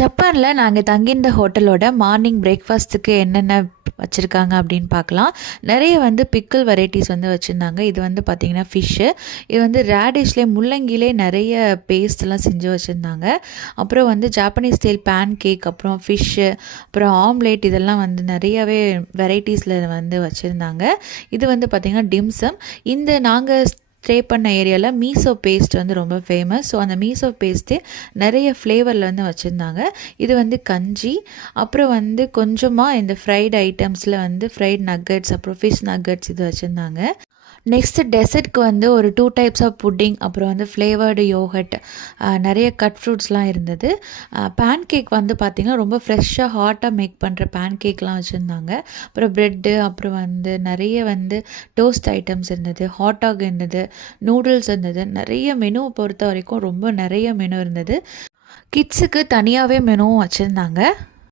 ஜப்பானில் நாங்கள் தங்கியிருந்த ஹோட்டலோட மார்னிங் பிரேக்ஃபாஸ்ட்டுக்கு என்னென்ன வச்சுருக்காங்க அப்படின்னு பார்க்கலாம். நிறைய பிக்கிள் வெரைட்டிஸ் வச்சுருந்தாங்க. இது பார்த்திங்கன்னா ஃபிஷ்ஷு. இது ரேடிஷ்லேயே முள்ளங்கிலே நிறைய பேஸ்ட்லாம் செஞ்சு வச்சுருந்தாங்க. அப்புறம் ஜாப்பனீஸ் ஸ்டைல் பேன் கேக், அப்புறம் ஃபிஷ்ஷு, அப்புறம் ஆம்லேட், இதெல்லாம் நிறையவே வெரைட்டிஸில் வச்சுருந்தாங்க. இது பார்த்திங்கன்னா டிம்சம். நாங்கள் ஸ்டே பண்ண ஏரியாவில் மீசோ பேஸ்ட் ரொம்ப ஃபேமஸ். ஸோ அந்த மீசோ பேஸ்ட்டே நிறைய ஃப்ளேவரில் வச்சுருந்தாங்க. இது கஞ்சி, அப்புறம் கொஞ்சமாக இந்த ஃப்ரைடு ஐட்டம்ஸில் ஃப்ரைட் நக்கட்ஸ், அப்புறம் ஃபிஷ் நக்கட்ஸ் இது வச்சுருந்தாங்க. நெக்ஸ்ட்டு டெசர்ட்க்கு ஒரு 2 டைப்ஸ் ஆஃப் புட்டிங், அப்புறம் ஃப்ளேவர்டு யோகட், நிறைய கட் ஃப்ரூட்ஸ்லாம் இருந்தது. பேன் கேக் பார்த்திங்கன்னா ரொம்ப ஃப்ரெஷ்ஷாக ஹாட்டாக மேக் பண்ணுற பேன் கேக்லாம் வச்சுருந்தாங்க. அப்புறம் ப்ரெட்டு, அப்புறம் நிறைய டோஸ்ட் ஐட்டம்ஸ் இருந்தது, ஹாட்டாக் இருந்தது, நூடுல்ஸ் இருந்தது. நிறைய மெனுவை பொறுத்த வரைக்கும் ரொம்ப நிறைய மெனு இருந்தது. கிட்ஸுக்கு தனியாகவே மெனுவும் வச்சுருந்தாங்க.